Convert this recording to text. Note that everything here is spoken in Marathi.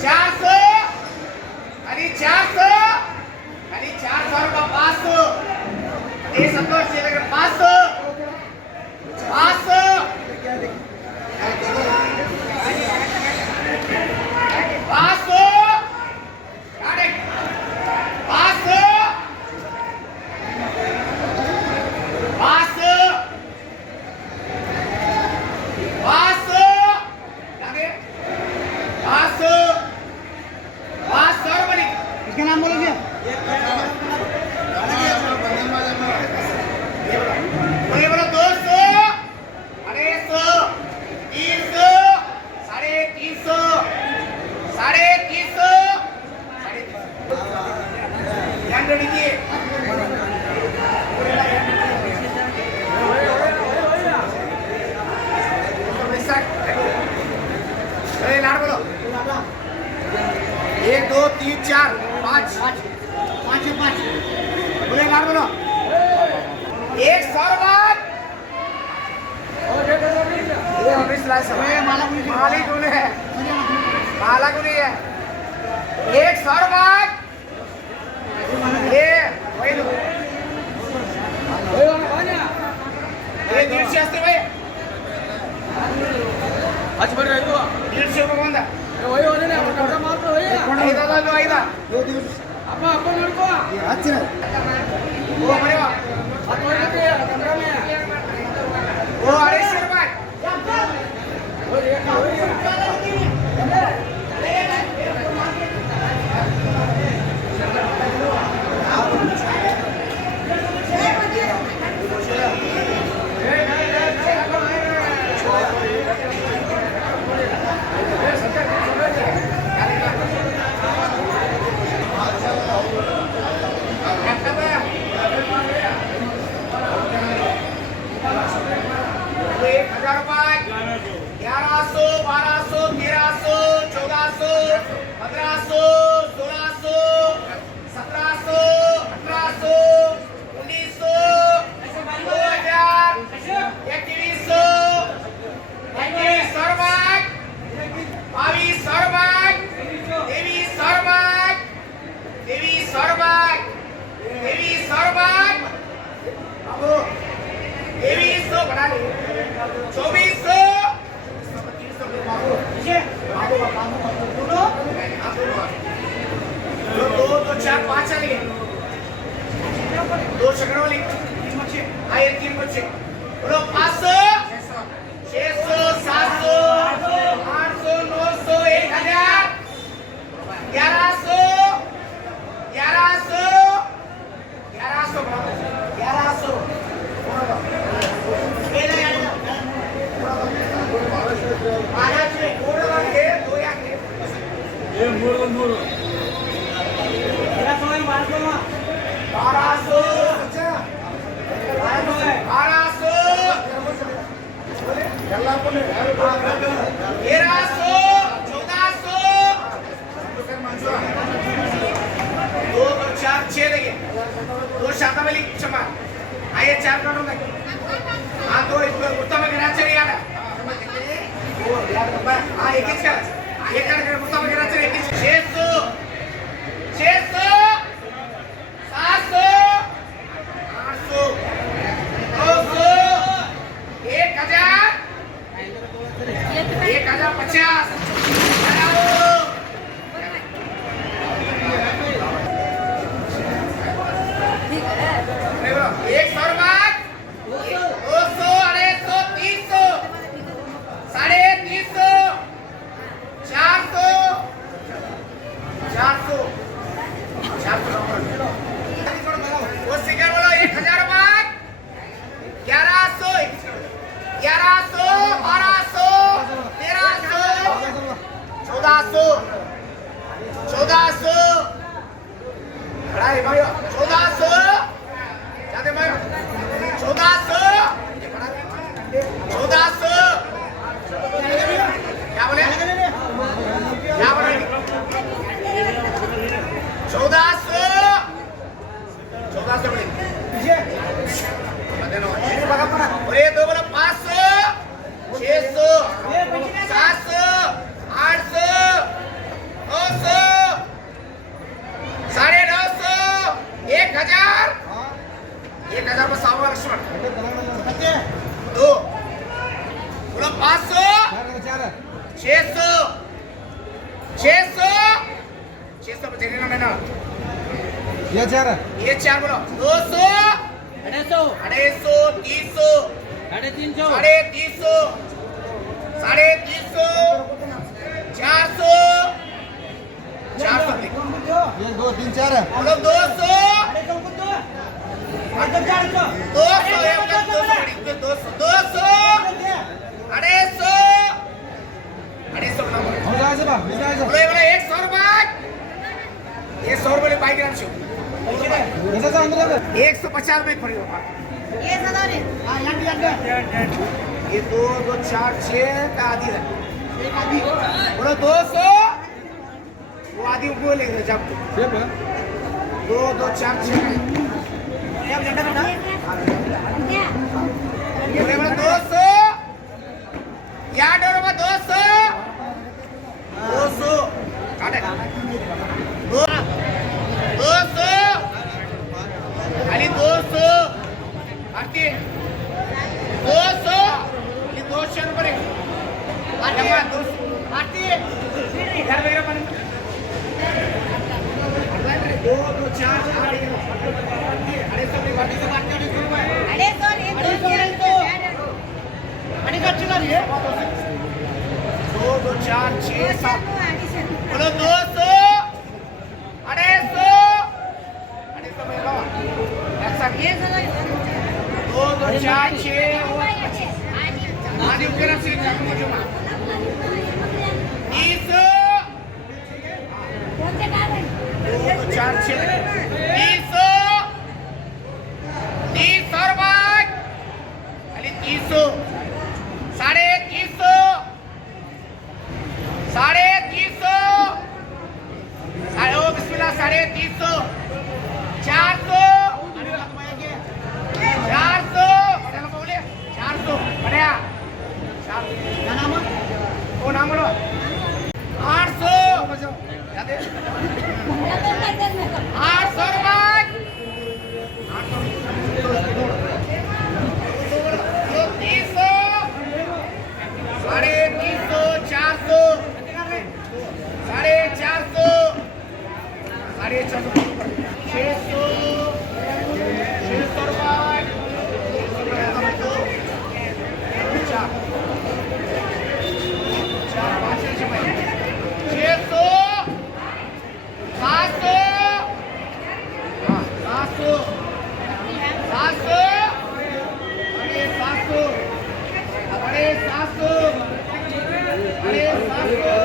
400 आणि 400 आणि 400 रुपये 500 हे संतोष शेलकर 500 500 एक दो तीन चार पाँच पाँच पाँच पाँच बोले नाम बोलो 100 बात ये हमें सिलाई सब माली कौन है माला कौन है 100 बात ये वही लो ये 150 अस्त्र भाई आज बढ़ रहा है तो 150 रुपये बंदा वही होने ने अपना मार तो वही ಐದಾ दो दिवस ಅಪ್ಪ ಅಪ್ಪ ನೋಡ್ಕೋ ಹಚ್ಚಿರ ಓ ಬರೆವ ಅಪ್ಪ ನೋಡ್ಕೋ ಕಮರಾ ಮೇ ಓ 250 ರೂಪಾಯಿ ಓ दो शकड़ वाली आए 3 बच्चे बोलो 500 600 700 800 900 1000 1100 1100 दो शाखा वाली क्षमा आइए 4 काटो में हाँ दो उत्तम घराचे यार हाँ एक ही कर एक कर उत्तम घराचे एक ही 600 700 800 900 1000 1050 ये दो बोला 500 600 700 800 600 बजे ना ये चार बोलो 200 250 300 350 350 400 400 ये 2 3 4 बोलो 200 हो जायचं बा मी जायचं ₹100 बाइक ग्राम शो याचा अंदर 150 रुपये पड़ेगा ये 2 2 4 6 का आधी है बोलो 200 वो आधी बोलेंगे जब सेप 2 2 4 6 बोले 200 या डोर में 200 काटे 200 खाली 200 आरती 200 खाली 200 रुपये आठवा 200 आरती घर वगैरह पण 2 2 4 अरे सब बाकीचं बाकी आणि कच्ची रे 2 2 4 6 7 बोलो 200 250 2 2 4 6 आधी उकेरा से जमा 30 2 2 4 6 30 30 और बात खाली 300 350 350 ओ बिस्मिल्लाह 350 400 400 बोले 400 बढ़िया 400 नाम ओ नाम बोलो 800 याद है 800 रुपए 300 350 400 450 600 700